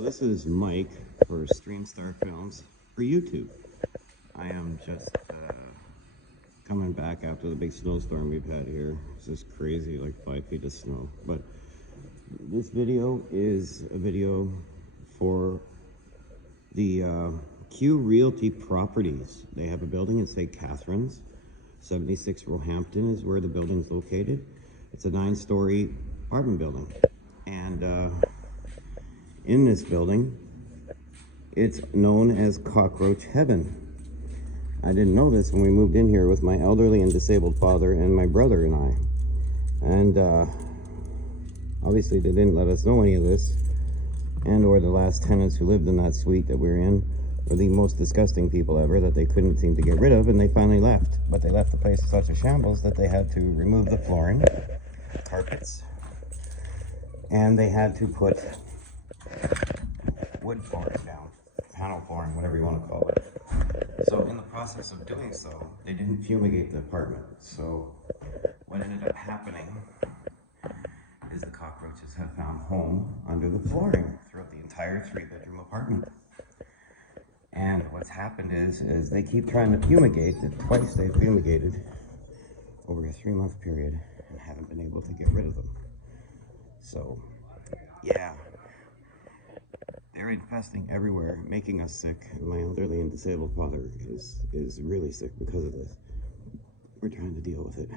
So this is Mike for Streamstar Films for YouTube. I am just coming back after the big snowstorm we've had here. It's just crazy, like 5 feet of snow. But this video is a video for the Q Realty Properties. They have a building in St. Catharines. 76 Roehampton is where the building's located. It's a 9-story apartment building. And in this building, it's known as Cockroach Heaven. I didn't know this when we moved in here with my elderly and disabled father and my brother and I. And obviously they didn't let us know any of this. And or the last tenants who lived in that suite that we're in were the most disgusting people ever that they couldn't seem to get rid of, and they finally left. But they left the place in such a shambles that they had to remove the flooring, carpets, and they had to put wood flooring down, panel flooring, whatever you want to call it. So in the process of doing so, they didn't fumigate the apartment. So what ended up happening is the cockroaches have found home under the flooring throughout the entire 3-bedroom apartment. And what's happened is they keep trying to fumigate. Twice they've fumigated over a 3-month period and haven't been able to get rid of them. So yeah, they're infesting everywhere, making us sick. My elderly and disabled father is really sick because of this. We're trying to deal with it.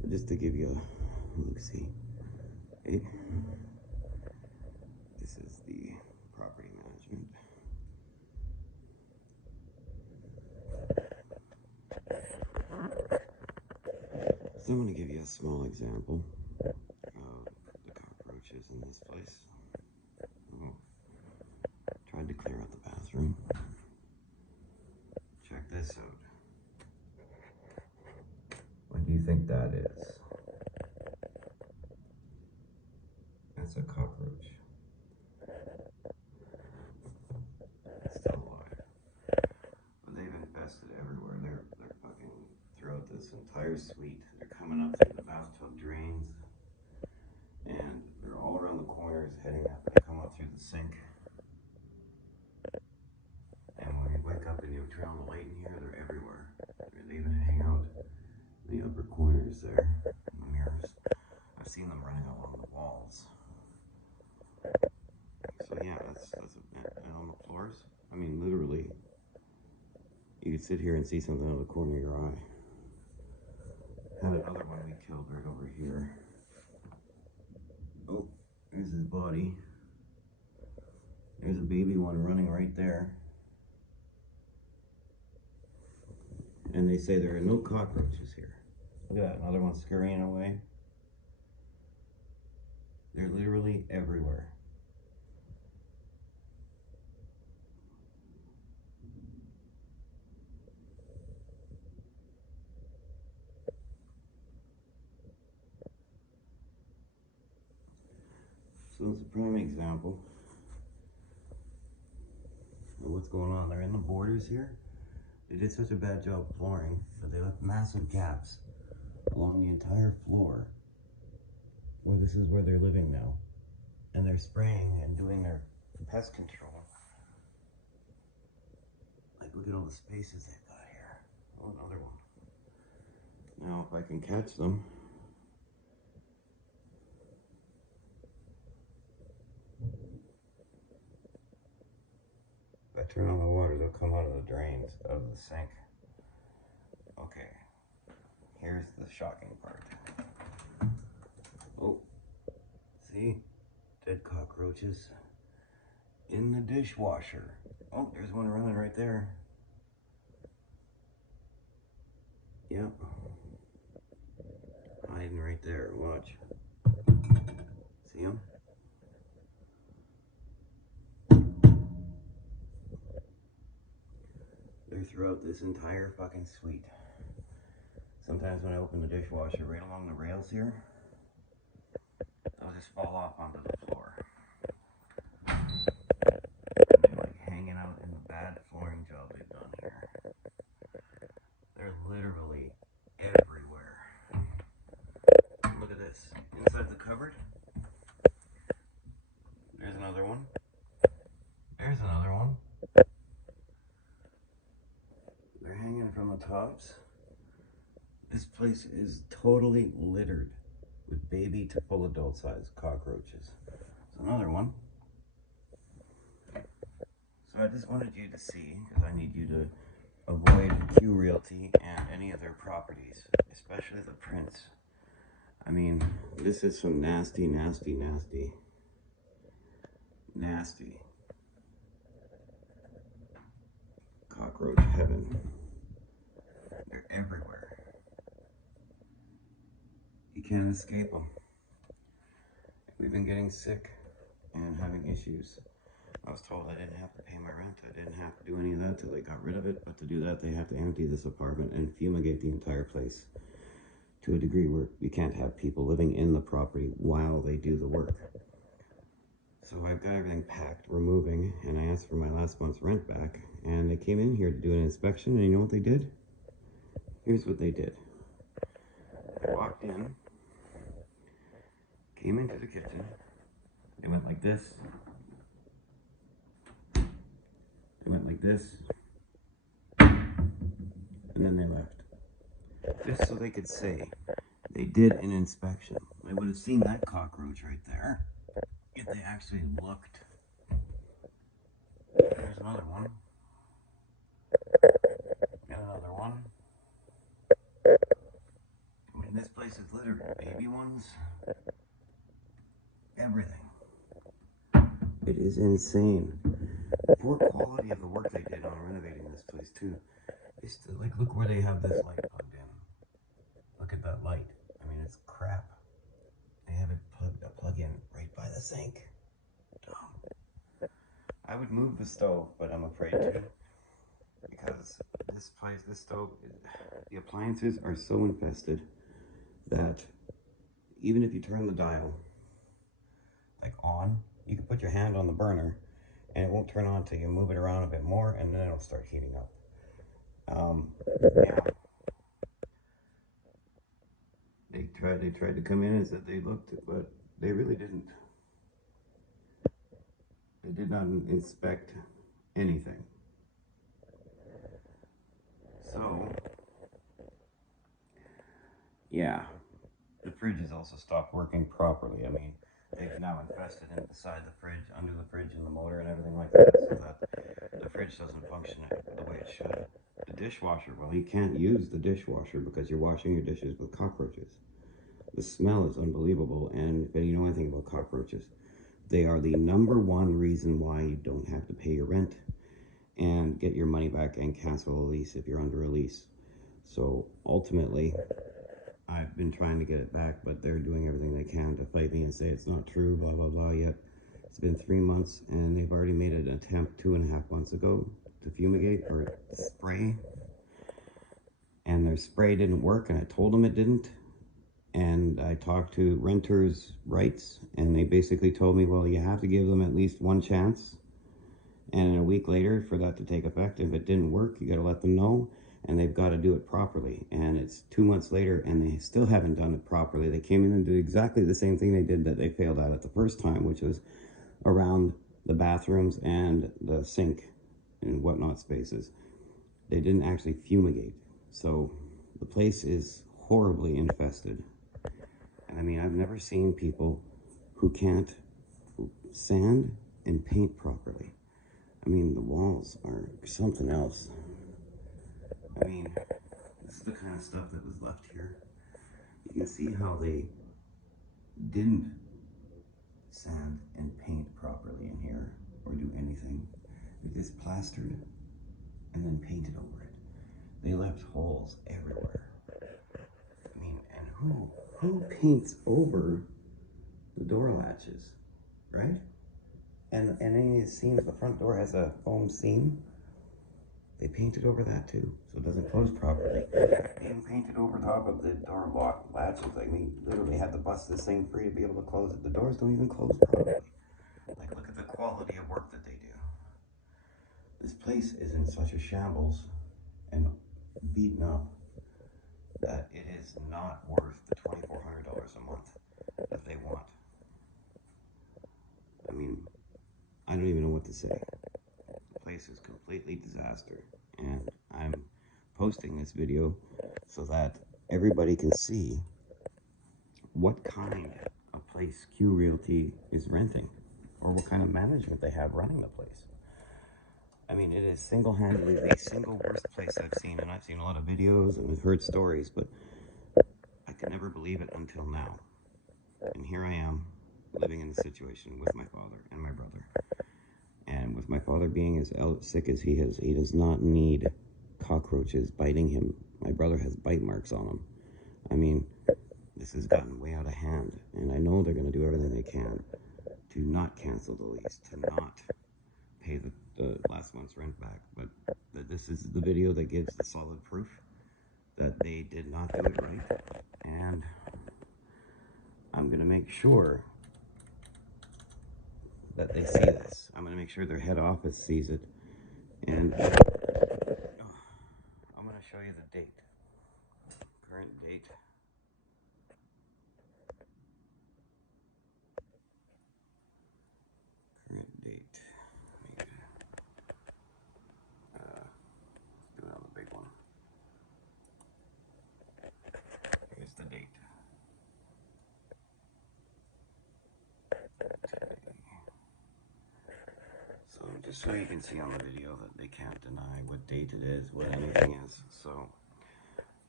But just to give you a look-see, this is the property management. So I'm going to give you a small example of the cockroaches in this place. Tried to clear out the bathroom. Check this out. What do you think that is? That's a cockroach. It's still alive. But they've infested everywhere. They're fucking throughout this entire suite. They're coming up through the bathtub drains. And they're all around the corners heading up. They come up through the sink. And when you wake up and you turn on the light in here, they're everywhere. They even hang out in the upper corners there, in the mirrors. I've seen them running along the walls. So yeah, that's and on the floors. I mean, literally, you could sit here and see something out of the corner of your eye. Had another one we killed right over here. Oh, there's his body. There's a baby one running right there. And they say there are no cockroaches here. Look at that, another one scurrying away. They're literally everywhere. So it's a prime example of what's going on. They're in the borders here. They did such a bad job flooring that they left massive gaps along the entire floor where this is where they're living now. And they're spraying and doing their pest control. Like, look at all the spaces they've got here. Oh, another one. Now, if I can catch them. If I turn on the water, they'll come out of the drains, out of the sink. Okay, here's the shocking part. Oh, see? Dead cockroaches in the dishwasher. Oh, there's one running right there. Yep. Hiding right there, watch. See him? They're throughout this entire fucking suite. Sometimes when I open the dishwasher right along the rails here, they'll just fall off onto the floor. And they're like hanging out in the bad flooring job they've done here. They're literally everywhere. Look at this. Inside the cupboard, there's another one. tabletops. This place is totally littered with baby to full adult size cockroaches. So another one. So I just wanted you to see, because I need you to avoid Q Realty and any of their properties, especially the prints. I mean, this is some nasty, nasty, nasty, nasty cockroach heaven. They're everywhere. You can't escape them. We've been getting sick and having issues. I was told I didn't have to pay my rent. I didn't have to do any of that till they got rid of it. But to do that, they have to empty this apartment and fumigate the entire place to a degree where we can't have people living in the property while they do the work. So I've got everything packed, we're moving, and I asked for my last month's rent back, and they came in here to do an inspection, and you know what they did? Here's what they did. I walked in, came into the kitchen, they went like this, they went like this, and then they left. Just so they could say they did an inspection. I would have seen that cockroach right there if they actually looked. There's another one. Got another one. I mean, this place is littered with baby ones. Everything. It is insane. The poor quality of the work they did on renovating this place too. It's still, like, look where they have this light plugged in. Look at that light. I mean, it's crap. They have it plug in right by the sink. Dumb. I would move the stove, but I'm afraid to, because this place, this stove, the appliances are so infested that even if you turn the dial like on, you can put your hand on the burner and it won't turn on till you move it around a bit more, and then it'll start heating up. Yeah. They tried to come in and said they looked, but they really didn't. They did not inspect anything. So, yeah, the fridge has also stopped working properly. I mean, they've now infested inside the fridge, under the fridge, and the motor and everything like that, so that the fridge doesn't function the way it should. The dishwasher, well, you can't use the dishwasher because you're washing your dishes with cockroaches. The smell is unbelievable, and if you know anything about cockroaches, they are the #1 reason why you don't have to pay your rent and get your money back and cancel a lease if you're under a lease. So ultimately, I've been trying to get it back, but they're doing everything they can to fight me and say it's not true, blah, blah, blah. Yet it's been 3 months, and they've already made an attempt 2.5 months ago to fumigate or spray, and their spray didn't work, and I told them it didn't. And I talked to renters' rights, and they basically told me, well, you have to give them at least one chance, and a week later for that to take effect. If it didn't work, you got to let them know, and they've got to do it properly. And it's 2 months later, and they still haven't done it properly. They came in and did exactly the same thing they did that they failed at the first time, which was around the bathrooms and the sink and whatnot spaces. They didn't actually fumigate. So the place is horribly infested. I mean, I've never seen people who can't sand and paint properly. I mean, the walls are something else. I mean, this is the kind of stuff that was left here. You can see how they didn't sand and paint properly in here or do anything. They just plastered and then painted over it. They left holes everywhere. I mean, and who paints over the door latches, right? And any of the seams, the front door has a foam seam. They painted over that too, so it doesn't close properly. They even painted over top of the door lock latches. I mean, literally had to bust this thing free to be able to close it. The doors don't even close properly. Like, look at the quality of work that they do. This place is in such a shambles and beaten up that it is not worth the $2,400 a month that they want. I mean, I don't even know what to say. The place is completely disaster, and I'm posting this video so that everybody can see what kind of place Q Realty is renting, or what kind of management they have running the place. I mean, it is single-handedly the single worst place I've seen, and I've seen a lot of videos and I've heard stories, but I could never believe it until now. And here I am, living in the situation with my father and my brother. And with my father being as sick as he is, he does not need cockroaches biting him. My brother has bite marks on him. I mean, this has gotten way out of hand, and I know they're going to do everything they can to not cancel the lease, to not pay the last month's rent back. But this is the video that gives the solid proof that they did not do it right, and I'm going to make sure that they see this. I'm going to make sure their head office sees it, and I'm going to show you the date, current date. Current date. Do it on the big one. Here's the date. So just so you can see on the video that they can't deny what date it is, what anything is. So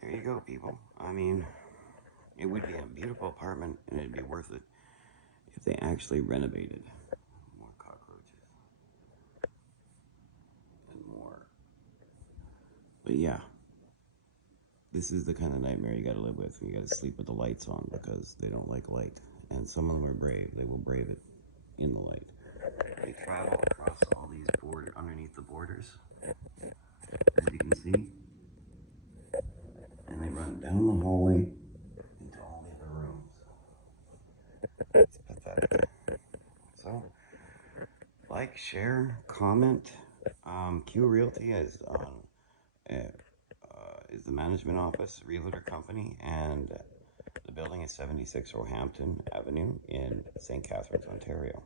there you go, people. I mean, it would be a beautiful apartment, and it'd be worth it if they actually renovated. More cockroaches and more. But yeah, this is the kind of nightmare you got to live with. You got to sleep with the lights on because they don't like light, and some of them are brave. They will brave it in the light. They travel across all these borders, underneath the borders, as you can see, and they run down the hallway into all the other rooms. It's pathetic. So, like, share, comment. Q Realty is on is the management office, realtor company, and the building is 76 Roehampton Avenue in St. Catharines, Ontario.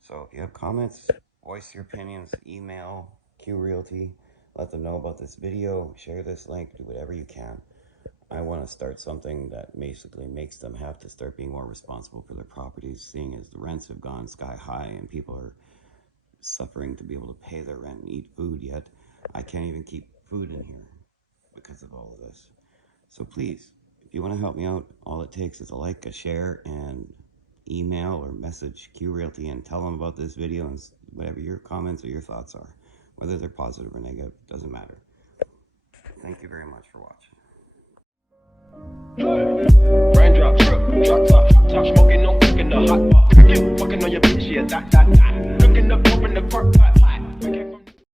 So if you have comments, voice your opinions, email Q Realty, let them know about this video, share this link, do whatever you can. I want to start something that basically makes them have to start being more responsible for their properties, seeing as the rents have gone sky high and people are suffering to be able to pay their rent and eat food, yet I can't even keep food in here because of all of this. So please, if you want to help me out, all it takes is a like, a share, and email or message Q Realty and tell them about this video and whatever your comments or your thoughts are. Whether they're positive or negative, doesn't matter. Thank you very much for watching. Raindrops, drop top smoking, no cooking the hot pot. You fucking on your bitch, yeah, that. Looking up, open the park pot.